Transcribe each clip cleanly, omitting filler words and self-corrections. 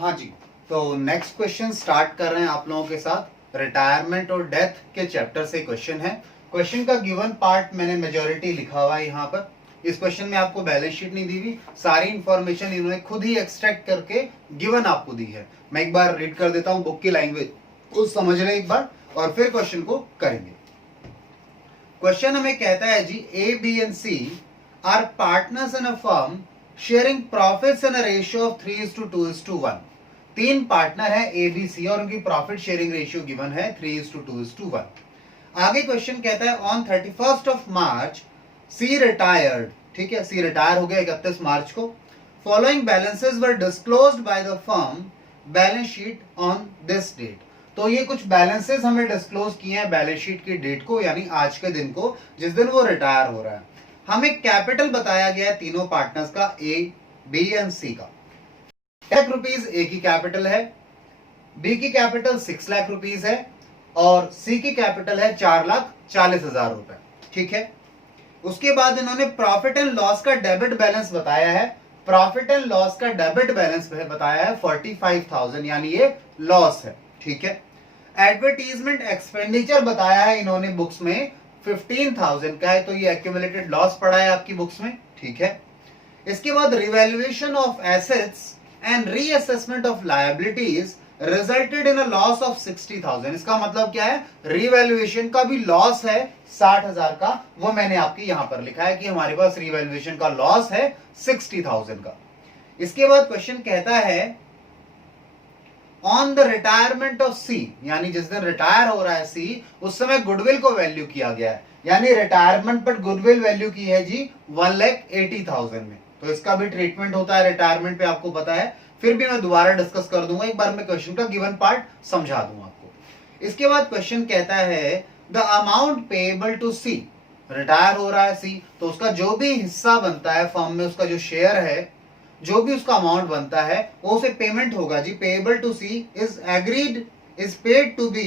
हाँ जी, तो next question start कर रहे हैं आप लोगों के साथ। रिटायरमेंट और डेथ के चैप्टर से क्वेश्चन है। क्वेश्चन का गिवन पार्ट मैंने मेजॉरिटी लिखा हुआ है यहाँ पर। इस क्वेश्चन में आपको बैलेंस शीट नहीं दी हुई, सारी इंफॉर्मेशन इन्होंने खुद ही एक्सट्रैक्ट करके गिवन आपको दी है। मैं एक बार रीड कर देता हूँ, बुक की लैंग्वेज को समझ लें एक बार और फिर क्वेश्चन को करेंगे। क्वेश्चन हमें कहता है जी, A B and C are partners in a firm sharing profits in a ratio of 3:2:1। तीन पार्टनर है ए बी सी और उनकी प्रॉफिट शेयरिंग रेशियो गिवन है 3:2:1। आगे क्वेश्चन कहता है on 31st of March C retired. ठीक है, सी रिटायर हो गया 31 मार्च को। Following balances were disclosed by the firm balance sheet on this date. तो ये कुछ बैलेंसेस हमें डिस्क्लोज किए हैं बैलेंस शीट की डेट को, यानी आज के दिन को, जिस दिन वो रिटायर हो रहा है। हमें कैपिटल बताया गया है तीनों पार्टनर्स का, ए बी एंड सी का। ₹1,00,000 ए की कैपिटल है, बी की कैपिटल 6 लाख रुपीस है और सी की कैपिटल है 4,40,000 रुपए। ठीक है, उसके बाद इन्होंने प्रॉफिट एंड लॉस का डेबिट बैलेंस बताया है। प्रॉफिट एंड लॉस का डेबिट बैलेंस बताया है 45,000, यानी ये लॉस है। ठीक है, एडवर्टीजमेंट एक्सपेंडिचर बताया है इन्होंने बुक्स में 15,000 का है, तो ये एक्यूमुलेटेड लॉस पड़ा है आपकी बुक्स में। ठीक है, इसके बाद revaluation of assets and reassessment of liabilities resulted in a loss of 60,000। इसका मतलब क्या है, रिवैल्यूएशन का भी लॉस है 60,000 का, वो मैंने आपकी यहां पर लिखा है कि हमारे पास रिवैल्यूएशन का लॉस है 60,000 का। इसके बाद क्वेश्चन कहता है ऑन द रिटायरमेंट ऑफ सी, यानी जिस दिन रिटायर हो रहा है सी, उस समय गुडविल को वैल्यू किया गया है, यानी रिटायरमेंट पर गुडविल वैल्यू की है जी 1,80,000 में। तो इसका भी ट्रीटमेंट होता है रिटायरमेंट पे, आपको पता है, फिर भी मैं दोबारा डिस्कस कर दूंगा, एक बार मैं क्वेश्चन का गिवन पार्ट समझा दूंगा आपको। इसके बाद क्वेश्चन कहता है the amount payable to C. Retire हो रहा है सी, तो उसका जो भी हिस्सा बनता है फर्म में, उसका जो शेयर है, जो भी उसका अमाउंट बनता है वो उसे पेमेंट होगा जी। Payable to C is agreed is paid to be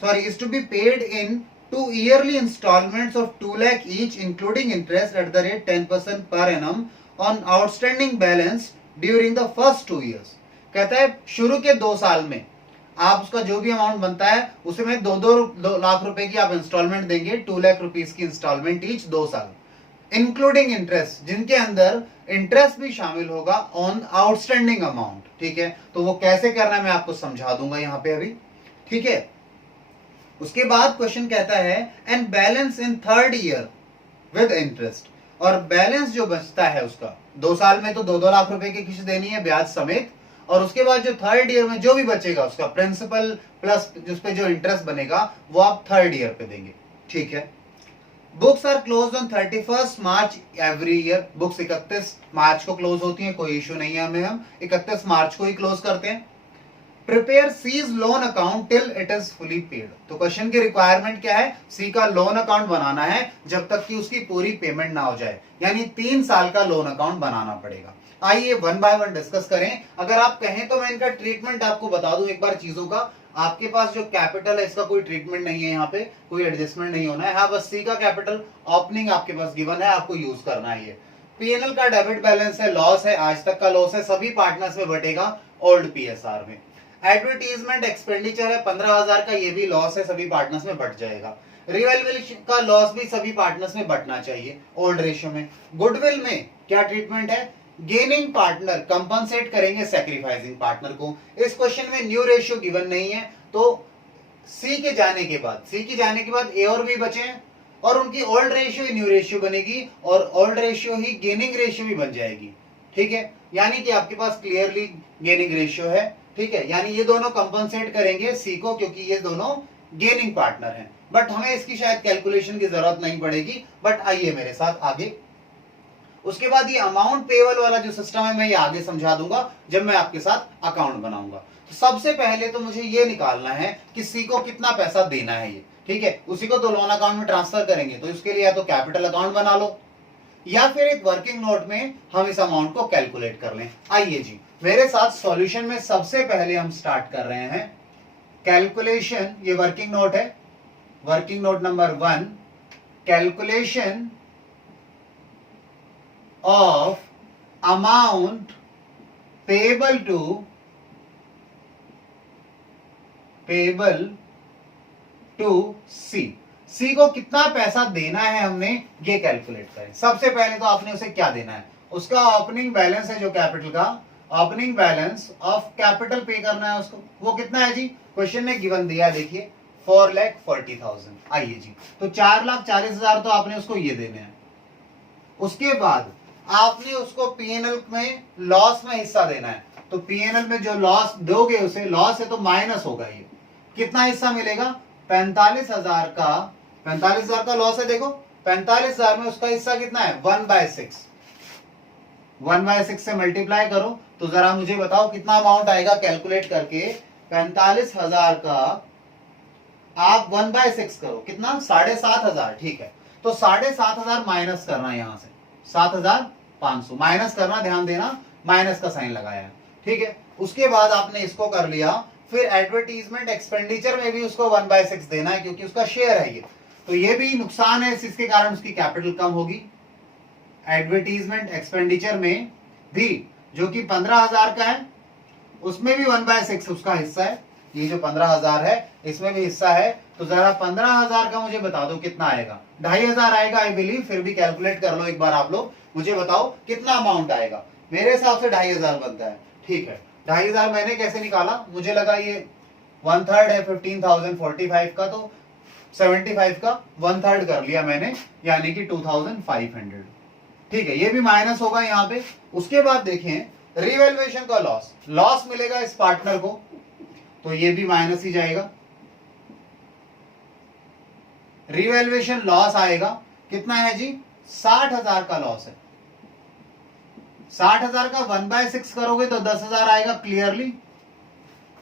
is to be paid in 2 yearly instalments of 2 lakh each including interest at the rate 10% per annum on outstanding balance during the first 2 years. कहता है शुरू के 2 साल में आप उसका जो भी अमाउंट बनता है उसे में 2 लाख रुपए की आप इंस्टॉलमेंट देंगे, 2 लाख रुपीस की इंस्टॉलमेंट ईच 2 साल, इंक्लूडिंग इंटरेस्ट, जिनके अंदर इंटरेस्ट भी शामिल होगा ऑन आउटस्टैंडिंग अमाउंट। ठीक है, तो वो कैसे करना है मैं आपको समझा दूंगा यहाँ पे अभी। ठीक है, उसके बाद क्वेश्चन कहता है and balance in 3rd year with interest. और बैलेंस जो बचता है उसका 2 साल में तो 2-2 लाख रुपए की किस्त देनी है ब्याज समेत, और उसके बाद जो 3rd ईयर में जो भी बचेगा उसका प्रिंसिपल प्लस जिस पे जो इंटरेस्ट बनेगा वो आप 3rd ईयर पे देंगे। ठीक है, books are close on 31st March every year. Books 31 March को क्लोज होती हैं, कोई इश्यू नहीं है हमें, हम 31 मार्च को ही क्लोज करते हैं। Prepare C's loan account till it is fully paid. तो क्वेश्चन की रिक्वायरमेंट क्या है, सी का लोन अकाउंट बनाना है जब तक कि उसकी पूरी पेमेंट ना हो जाए, यानी 3 साल का लोन अकाउंट बनाना पड़ेगा। आइए 1 बाय 1 डिस्कस करें। अगर आप कहें तो मैं इनका ट्रीटमेंट आपको बता दूं एक बार चीजों का। आपके पास जो कैपिटल है इसका कोई ट्रीटमेंट नहीं है, यहाँ पे कोई एडजस्टमेंट नहीं होना है। हाँ, बस सी का कैपिटल ओपनिंग आपके पास गिवन है, आपको यूज करना है ये। पीएनएल का डेबिट बैलेंस है, लॉस है, आज तक का लॉस है, सभी पार्टनर्स में बटेगा ओल्ड पीएसआर में। एडवर्टीजमेंट एक्सपेंडिचर है 15,000 का, ये भी लॉस है, सभी पार्टनर्स में बट जाएगा। रिवैल्यूएशन का लॉस भी सभी पार्टनर्स में बटना चाहिए ओल्ड रेशियो में। गुडविल में क्या ट्रीटमेंट है, गेनिंग पार्टनर कंपनसेट करेंगे सैक्रिफाइसिंग पार्टनर को। इस क्वेश्चन में न्यू रेशियो गिवन नहीं है, तो सी के जाने के बाद ए और बी बचे हैं और उनकी ओल्ड रेशियो ही न्यू रेशियो बनेगी और ओल्ड रेशियो ही गेनिंग रेशियो भी बन जाएगी। ठीक है, यानी कि आपके पास क्लियरली गेनिंग रेशियो है। ठीक है, यानी ये दोनों कंपनसेट करेंगे सी को, क्योंकि ये दोनों गेनिंग पार्टनर हैं। बट हमें इसकी शायद कैलकुलेशन की जरूरत नहीं पड़ेगी, बट आइए मेरे साथ आगे। उसके बाद ये अमाउंट पेएबल वाला जो सिस्टम है मैं ये आगे समझा दूंगा जब मैं आपके साथ अकाउंट बनाऊंगा। तो सबसे पहले तो मुझे ये निकालना है कि सी को कितना पैसा देना है ये। ठीक है, उसी को तो लोन अकाउंट में ट्रांसफर करेंगे, तो इसके लिए या तो कैपिटल अकाउंट बना लो या फिर एक वर्किंग नोट में हम इस अमाउंट को कैलकुलेट कर लें। आइए जी मेरे साथ सॉल्यूशन में सबसे पहले हम स्टार्ट कर रहे हैं कैलकुलेशन। ये वर्किंग नोट है, working note number 1, calculation of amount payable to payable to C. C को कितना पैसा देना है हमने ये कैलकुलेट करें। सबसे पहले तो आपने उसे क्या देना है, उसका ओपनिंग बैलेंस है जो कैपिटल का, ओपनिंग बैलेंस ऑफ कैपिटल पे करना है उसको। वो कितना है जी, क्वेश्चन में गिवन दिया है, देखिए 4,40,000। आइए जी, तो 4,40,000 तो आपने उसको ये देने हैं। उसके बाद आपने उसको पीएनएल में लॉस में हिस्सा देना है। तो पीएनएल में जो लॉस दोगे उसे, लॉस है तो माइनस होगा, ये कितना हिस्सा मिलेगा, 45,000 का, 45,000 का लॉस है, देखो 45,000 में उसका हिस्सा कितना है 1/6। 1/6 से मल्टीप्लाई करो तो जरा मुझे बताओ कितना अमाउंट आएगा कैलकुलेट करके। 45,000 का आप 1/6 करो, कितना 7,500। ठीक है, तो 7,500 माइनस करना, यहां से 7,500 माइनस करना, ध्यान देना माइनस का साइन लगाया, ठीक है। उसके बाद आपने इसको कर लिया, फिर एडवर्टीजमेंट एक्सपेंडिचर में भी उसको 1/6 देना है क्योंकि उसका शेयर है ये, तो ये भी नुकसान है, इसके कारण उसकी कैपिटल कम होगी। एडवर्टीजमेंट एक्सपेंडिचर में भी जो कि 15,000 का है उसमें भी 1/6 उसका हिस्सा है। ये जो 15,000 है इसमें भी हिस्सा है, तो जरा 15,000 का मुझे बता दो कितना आएगा। 2,500 आएगा आई बिलीव, फिर भी कैलकुलेट कर लो एक बार आप लोग, मुझे बताओ कितना अमाउंट आएगा। मेरे हिसाब से 2,500 बनता है, ठीक है। 2,500 मैंने कैसे निकाला, मुझे लगा ये 1/3 है 15,000 45 का, तो 75 का 1/3 कर लिया मैंने, यानी कि 2,500। ठीक है, ये भी माइनस होगा यहाँ पे। उसके बाद देखें रिवैल्यूएशन का लॉस, लॉस मिलेगा इस पार्टनर को, तो ये भी माइनस ही जाएगा। रिवैल्यूएशन लॉस आएगा, कितना है जी 60,000 का लॉस है। 60,000 का 1/6 करोगे तो 10,000 आएगा क्लियरली,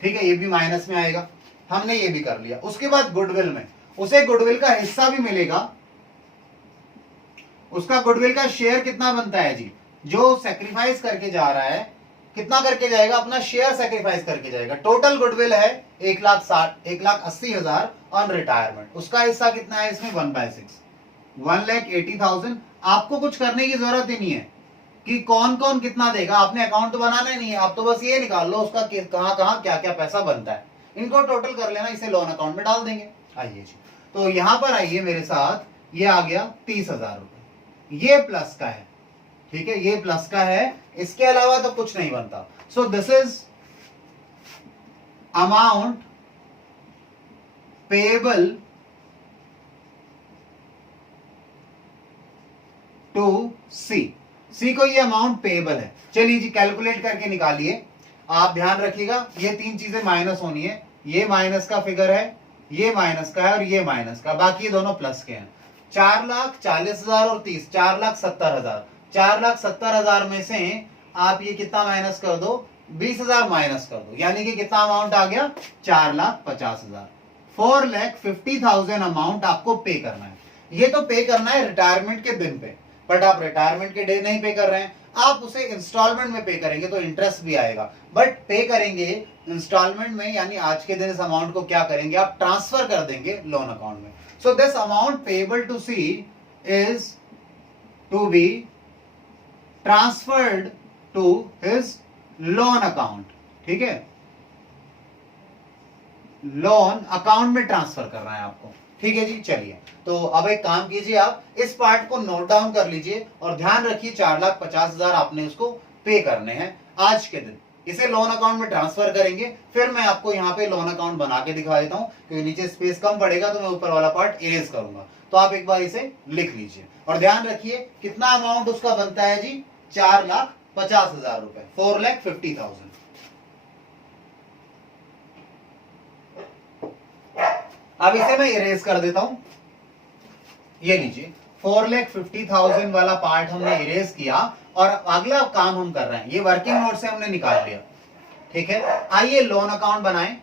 ठीक है, ये भी माइनस में आएगा, हमने ये भी कर लिया। उसके बाद गुडविल में उसे गुडविल का हिस्सा भी मिलेगा, उसका गुडविल का शेयर कितना बनता है जी, जो सेक्रीफाइस करके जा रहा है कितना करके जाएगा, अपना शेयर सेक्रीफाइस करके जाएगा। टोटल गुडविल है 1,80,000 ऑन रिटायरमेंट, उसका हिस्सा कितना है इसमें 1/6, 1,80,000। आपको कुछ करने की जरूरत ही नहीं है कि कौन कौन कितना देगा, आपने अकाउंट तो बनाना ही नहीं है, आप तो बस ये निकाल लो उसका कहां कहां क्या क्या पैसा बनता है, इनको टोटल कर लेना, इसे लोन अकाउंट में डाल देंगे। आइए जी, तो यहां पर आइए मेरे साथ, ये आ गया 30,000 रुपए, ये प्लस का है, ठीक है, ये प्लस का है, इसके अलावा तो कुछ नहीं बनता। So this is amount payable to C. C को ये अमाउंट पेएबल है। चलिए जी कैलकुलेट करके निकालिए। आप ध्यान रखिएगा ये तीन चीजें माइनस होनी है, ये माइनस का फिगर है, ये माइनस का है और ये माइनस का, बाकी ये दोनों प्लस के हैं। 4,40,000 और 30, 4,70,000। 4,70,000 में से आप ये कितना माइनस कर दो, 20,000 माइनस कर दो, यानी कि कितना अमाउंट आ गया 4,50,000। 4,50,000 अमाउंट आपको पे करना है। ये तो पे करना है रिटायरमेंट के दिन पे, बट आप रिटायरमेंट के डे नहीं पे कर रहे हैं, आप उसे इंस्टॉलमेंट में पे करेंगे तो इंटरेस्ट भी आएगा, बट पे करेंगे इंस्टॉलमेंट में, यानी आज के दिन इस अमाउंट को क्या करेंगे आप ट्रांसफर कर देंगे लोन अकाउंट में। So this amount payable to C is to be transferred to his loan account, ठीक है, लोन अकाउंट में ट्रांसफर कर रहा है आपको, ठीक है जी। चलिए तो अब एक काम कीजिए, आप इस पार्ट को नोट डाउन कर लीजिए और ध्यान रखिए 4,50,000 आपने उसको पे करने हैं आज के दिन, इसे लोन अकाउंट में ट्रांसफर करेंगे। फिर मैं आपको यहाँ पे लोन अकाउंट बना के दिखा देता हूँ, क्योंकि नीचे स्पेस कम पड़ेगा तो मैं ऊपर वाला पार्ट इरेज करूंगा, तो आप एक बार इसे लिख लीजिए और ध्यान रखिए कितना अमाउंट उसका बनता है जी 4,50,000 रुपए, 4,50,000। अब इसे मैं इरेज कर देता हूं, ये लीजिए 4,50,000 वाला पार्ट हमने इरेज किया और अगला काम हम कर रहे हैं, ये वर्किंग नोट से हमने निकाल लिया, ठीक है। आइए लोन अकाउंट बनाएं,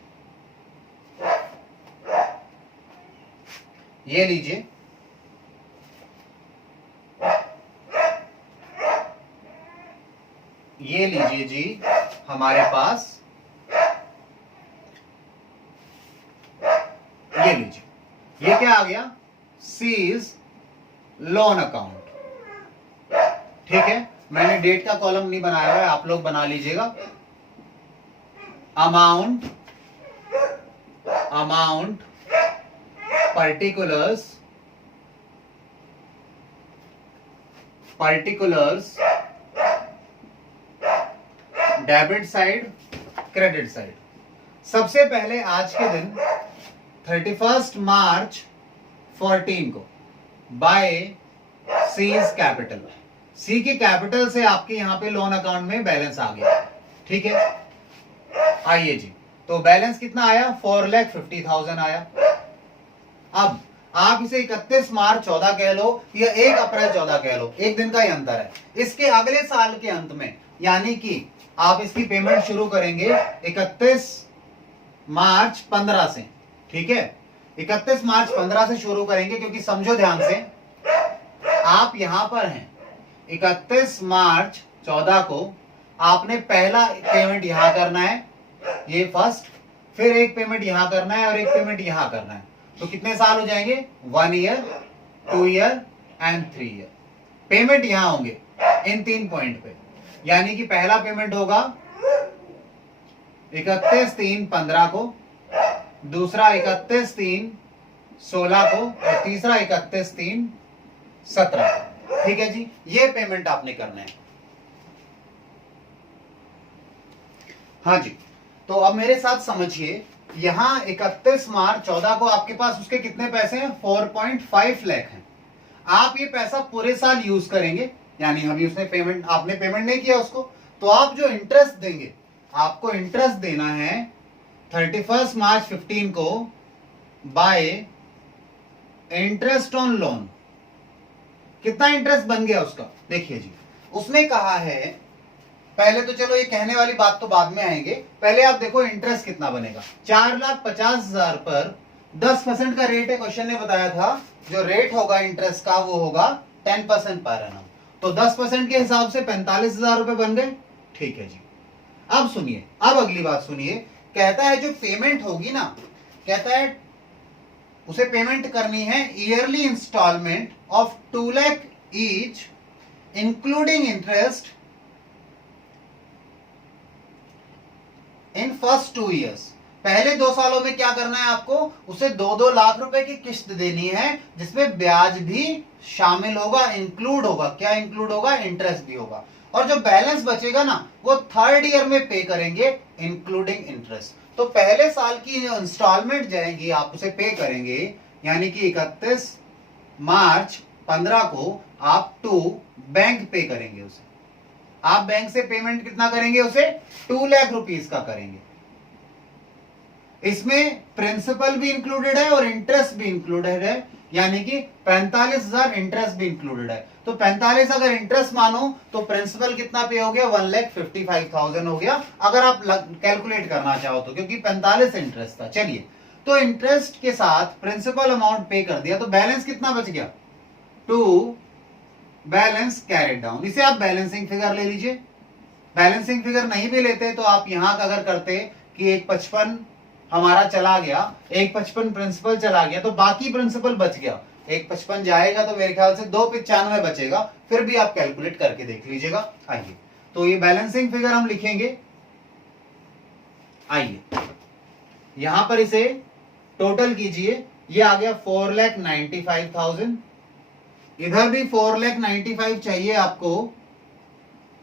ये लीजिए, ये लीजिए जी हमारे पास, ये लीजिए, ये क्या आ गया सीज लोन अकाउंट, ठीक है। मैंने डेट का कॉलम नहीं बनाया हुआ है, आप लोग बना लीजिएगा। Amount amount particulars debit side credit side. सबसे पहले आज के दिन 31 मार्च 14 को बाय सीज कैपिटल, सी की कैपिटल से आपके यहां पे लोन अकाउंट में बैलेंस आ गया, ठीक है। आइए जी, तो बैलेंस कितना आया, 4,50,000 आया। अब आप इसे 31 मार्च 14 कह लो या 1 अप्रैल 14 कह लो, एक दिन का ही अंतर है। इसके अगले साल के अंत में यानी कि आप इसकी पेमेंट शुरू करेंगे 31 मार्च 15 से, ठीक है। 31 मार्च 15 से शुरू करेंगे, क्योंकि समझो ध्यान से, आप यहां पर हैं 31 मार्च 14 को आपने पहला पेमेंट यहां करना है, ये फर्स्ट, फिर एक पेमेंट यहां करना है और एक पेमेंट यहां करना है। तो कितने साल हो जाएंगे, 1 year, 2 year and 3 year. Payment यहां होंगे इन 3 पॉइंट पे, यानी कि पहला पेमेंट होगा 31/3/15 को, दूसरा 31/3/16 को और तीसरा 31/3/17 को, ठीक है जी। ये पेमेंट आपने करना है। हाँ जी, तो अब मेरे साथ समझिए, यहां 31 मार्च 14 को आपके पास उसके कितने पैसे हैं, 4.5 लाख हैं। आप ये पैसा पूरे साल यूज करेंगे, यानी अभी उसने पेमेंट, आपने पेमेंट नहीं किया उसको, तो आप जो इंटरेस्ट देंगे, आपको इंटरेस्ट देना है 31 मार्च 15 को बाय इंटरेस्ट ऑन लोन। कितना इंटरेस्ट बन गया उसका, देखिए जी, उसने कहा है, पहले तो चलो ये कहने वाली बात तो बाद में आएंगे, पहले आप देखो इंटरेस्ट कितना बनेगा। 4,50,000 पर 10% का रेट है, क्वेश्चन ने बताया था जो रेट होगा इंटरेस्ट का वो होगा 10% पर एनम, तो 10% के हिसाब से 45,000 रुपए बन गए, ठीक है जी। अब सुनिए, अब अगली बात सुनिए, कहता है जो पेमेंट होगी ना, कहता है उसे पेमेंट करनी है yearly instalment of 2 lakh each including interest in first 2 years. पहले 2 सालों में क्या करना है आपको, उसे 2-2 लाख रुपए की किस्त देनी है, जिसमें ब्याज भी शामिल होगा, इंक्लूड होगा। क्या इंक्लूड होगा, इंटरेस्ट भी होगा। और जो बैलेंस बचेगा ना, वो 3rd ईयर में पे करेंगे इंक्लूडिंग इंटरेस्ट। तो पहले साल की जो इंस्टॉलमेंट जाएंगी आप उसे पे करेंगे, यानी कि 31 मार्च 15 को आप टू बैंक पे करेंगे उसे। आप बैंक से पेमेंट कितना करेंगे उसे, 2 लाख रुपीस का करेंगे। इसमें प्रिंसिपल भी इंक्लूडेड है और इंटरेस्ट भी इंक्लूडेड है, यानी कि 45,000 इंटरेस्ट भी इंक्लूडेड है। तो 45 अगर इंटरेस्ट मानो तो प्रिंसिपल कितना पे हो गया, 1,55,000 हो गया, अगर आप कैलकुलेट करना चाहो तो, क्योंकि 45 इंटरेस्ट था। चलिए, तो इंटरेस्ट के साथ प्रिंसिपल अमाउंट पे कर दिया, तो बैलेंस कितना बच गया, 2 बैलेंस कैरिड डाउन। इसे आप बैलेंसिंग फिगर ले लीजिए। बैलेंसिंग फिगर नहीं भी लेते तो आप यहां का अगर करते कि 1,55 हमारा चला गया, 1,55 प्रिंसिपल चला गया, तो बाकी प्रिंसिपल बच गया। 1,55 जाएगा तो मेरे ख्याल से 2,95 बचेगा, फिर भी आप कैलकुलेट करके देख लीजिएगा। आइए, तो ये बैलेंसिंग फिगर हम लिखेंगे। आइए, यहां पर इसे टोटल कीजिए, ये आ गया 4,95,000। इधर भी 4,95,000 चाहिए आपको,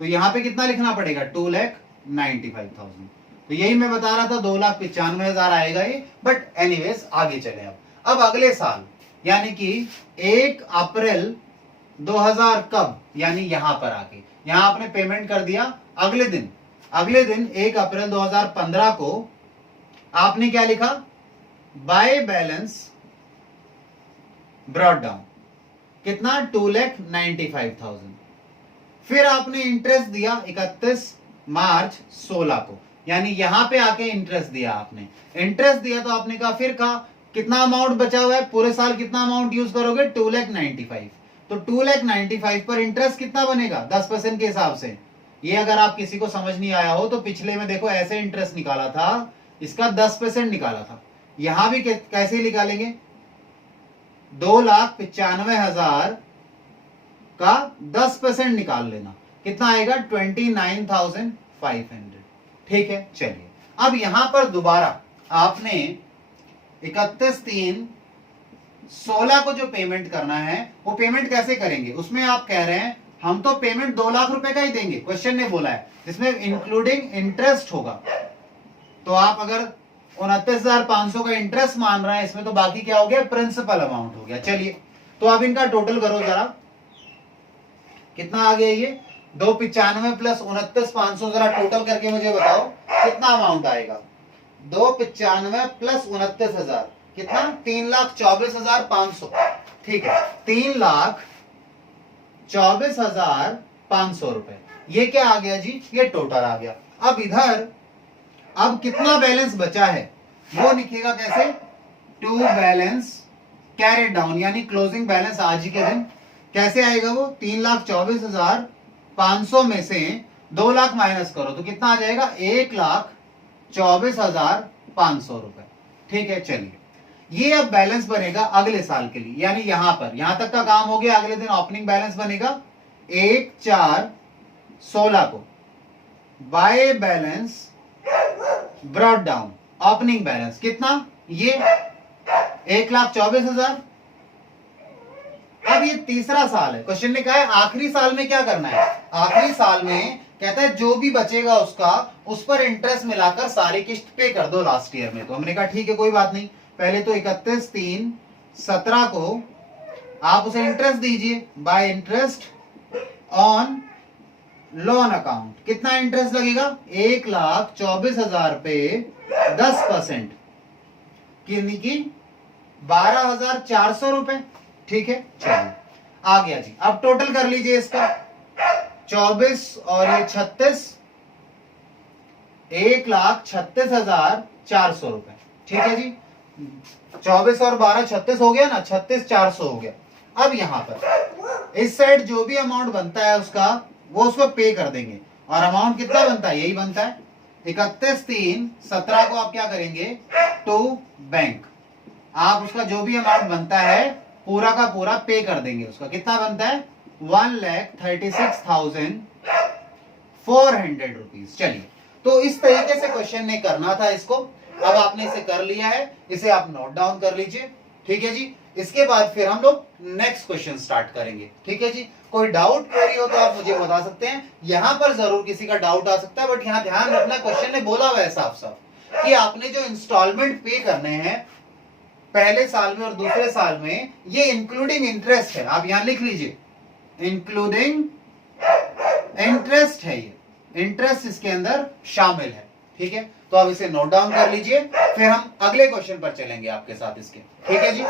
तो यहां पे कितना लिखना पड़ेगा, 2,95,000। तो यही मैं बता रहा था, 2,95,000 आएगा ये, बट एनीवेज आगे चले। अब अगले साल यानी कि 1 अप्रैल 2000 कब, यानी यहां पर आके, यहां आपने पेमेंट कर दिया, अगले दिन 1 अप्रैल 2015 को आपने क्या लिखा, बाय बैलेंस ब्रॉट डाउन, कितना, 2,95,000। फिर आपने इंटरेस्ट दिया 31 मार्च 16 को, यानी यहां पे आके इंटरेस्ट दिया आपने। इंटरेस्ट दिया तो आपने कहा, फिर कहा कितना अमाउंट बचा हुआ है, पूरे साल कितना अमाउंट यूज करोगे, 2,95,000। तो 2,95,000 पर इंटरेस्ट कितना बनेगा, 10% के हिसाब से। ये अगर आप किसी को समझ नहीं आया हो तो पिछले में देखो ऐसे इंटरेस्ट निकाला था, इसका 10% निकाला था। यहां भी कैसे निकालेंगे, 2,95,000 का 10% निकाल लेना, कितना आएगा, 29,500। ठीक है, चलिए अब यहां पर दोबारा आपने 31/3/16 को जो पेमेंट करना है वो पेमेंट कैसे करेंगे, उसमें आप कह रहे हैं हम तो पेमेंट 2 लाख रुपए का ही देंगे, क्वेश्चन ने बोला है जिसमें इंक्लूडिंग इंटरेस्ट होगा। तो आप अगर 29,500 का इंटरेस्ट मान रहे हैं इसमें, तो बाकी क्या हो गया, प्रिंसिपल अमाउंट हो गया। चलिए तो अब इनका टोटल करो जरा, कितना आ गया ये 295 प्लस 29,500, जरा टोटल करके मुझे बताओ कितना अमाउंट आएगा। 295 प्लस 29,000 कितना, 3,24,500। ठीक है, 3,24,500 रुपए, ये क्या आ गया जी, ये टोटल आ गया। अब इधर अब कितना बैलेंस बचा है वो लिखिएगा कैसे, टू बैलेंस कैरेट डाउन, यानी क्लोजिंग बैलेंस आज ही के दिन कैसे आएगा वो, 3,24,500 में से 2 लाख माइनस करो तो कितना आ जाएगा, 1,24,500 रुपए। ठीक है, चलिए ये अब बैलेंस बनेगा अगले साल के लिए, यानी यहां तक का काम हो गया। अगले दिन ओपनिंग बैलेंस बनेगा 1/4/16 को, by balance brought down, opening balance कितना, ये 1,24,000। अब ये तीसरा साल है, क्वेश्चन ने कहा है आखिरी साल में क्या करना है, आखिरी साल में कहता है जो भी बचेगा उसका, उस पर इंटरेस्ट मिलाकर सारी किस्त पे कर दो लास्ट ईयर में। तो हमने कहा ठीक है कोई बात नहीं, पहले तो 31/3/17 को आप उसे इंटरेस्ट दीजिए bye interest on loan account. कितना इंटरेस्ट लगेगा, 1,24,000 पे 10%, यानी कि 12,400 रुपए। ठीक है, चलिए आ गया जी। अब टोटल कर लीजिए इसका, 24 और ये 36, 1,36,400 रुपए। ठीक है जी, 24 और 12 36 हो गया ना, 36,400 हो गया। अब यहां पर इस साइड जो भी अमाउंट बनता है उसका, वो उसको पे कर देंगे। और अमाउंट कितना बनता है, यही बनता है 31/3/17 को आप क्या करेंगे, टू बैंक, आप उसका जो भी अमाउंट बनता है पूरा का पूरा पे कर देंगे। उसका कितना बनता है, 1,36,400 रुपीज। चलिए तो इस तरीके से क्वेश्चन ने करना था इसको, अब आपने इसे कर लिया है, इसे आप नोट डाउन कर लीजिए। ठीक है जी, इसके बाद फिर हम लोग नेक्स्ट क्वेश्चन स्टार्ट करेंगे। ठीक है जी, कोई डाउट क्वेरी हो तो आप मुझे बता सकते हैं, यहां पर जरूर किसी का डाउट आ सकता है, बट यहां ध्यान रखना क्वेश्चन ने बोला हुआ है साफ साफ कि आपने जो इंस्टॉलमेंट पे करने हैं पहले साल में और दूसरे साल में, ये इंक्लूडिंग इंटरेस्ट है। आप यहां लिख लीजिए इंक्लूडिंग इंटरेस्ट है, ये इंटरेस्ट इसके अंदर शामिल है। ठीक है, तो आप इसे नोट डाउन कर लीजिए, फिर हम अगले क्वेश्चन पर चलेंगे आपके साथ इसके। ठीक है जी।